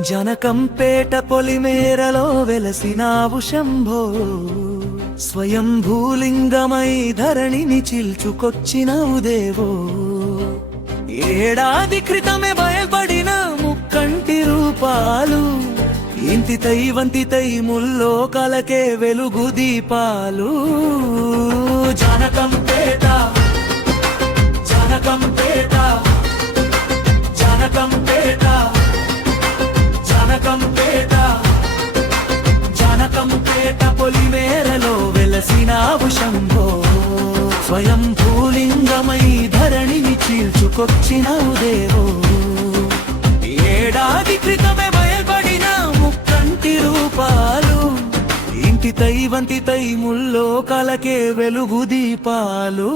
జనకంపేట పొలిమేరలో వెలసినావు శంభో. స్వయం భూలింగమై ధరణిని చిల్చుకొచ్చినవు దేవో. ఏడాది క్రితమే భయపడిన ముక్కంటి రూపాలు ఇంతితై వంతితై ముల్లో కలకే వెలుగు దీపాలు. జనకంపేట జనకంపేట జనకంపేట జనకంపేట వెలసినావు శంభో. స్వయం భూలింగమై ధరణిని చీల్చుకొచ్చినవు దేవో ఏడాది క్రితమే బయల్పడిన ముక్కంటి రూపాలు ఇంటి తై తై ముల్లో కలకే వెలుగు దీపాలు.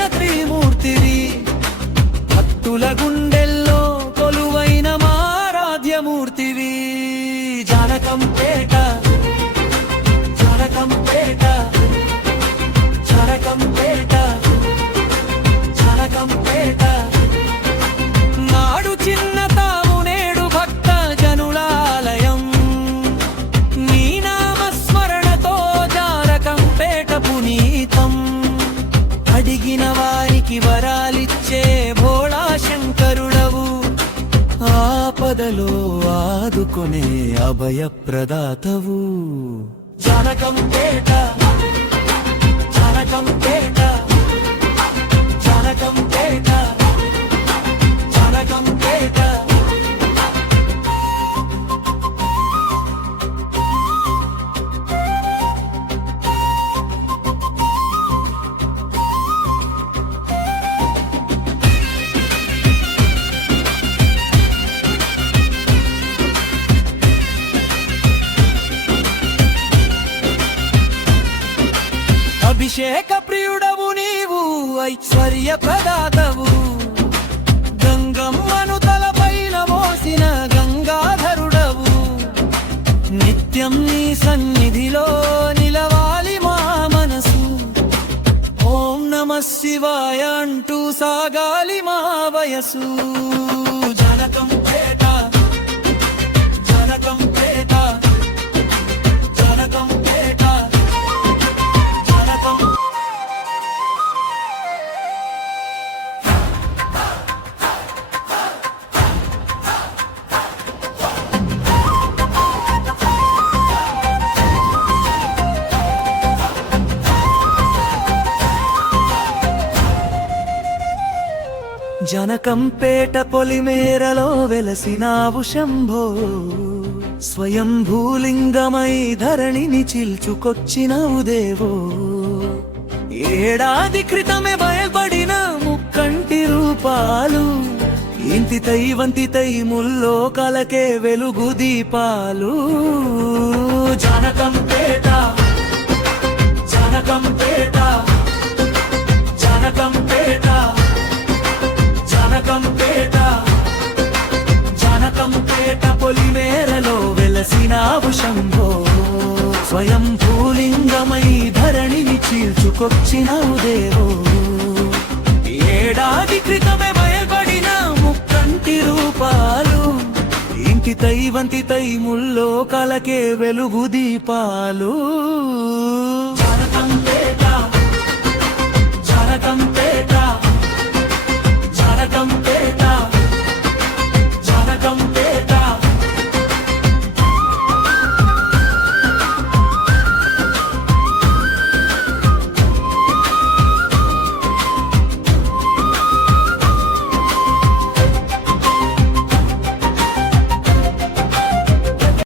త్రిమూర్తివి. భక్తుల గుండె వారికి వరాలిచ్చే భోళా శంకరుడవు ఆపదలో ఆదుకొనే అభయప్రదాతవు. జనకంపేట జనకం పేట అభిషేక ప్రియుడవు నీవు ఐశ్వర్య ప్రదాతవు. గంగమ్మను తలపైన మోసిన గంగాధరుడవు. నిత్యం నీ సన్నిధిలో నిలవాలి మా మనసు. ఓం నమ శివాయ అంటూ సాగాలి మా వయసు. జనకం జనకంపేట పొలిమేరలో వెలసినావు శంభో. స్వయం భూలింగమై ధరణిని చిల్చుకొచ్చినవు దేవో. ఏడాది క్రితమే బయల్పడిన ముక్కంటి రూపాలు ఇంతితై వంతితై వంతి ముల్లో కలకే వెలుగు దీపాలు. జనకంపేట జనకంపేట జనకంపేట జనకంపేట జనకంపేట పొలిమేరలో వెలసినావు శంభో. స్వయం భూలింగమై ధరణిని చీల్చుకొచ్చినవు దేవో. ఏడాది క్రితమే బయల్పడిన ముక్కంటి రూపాలు ఇంటి తై వంతి ముల్లో కలకే వెలుగు దీపాలు. Janakampet ragam pe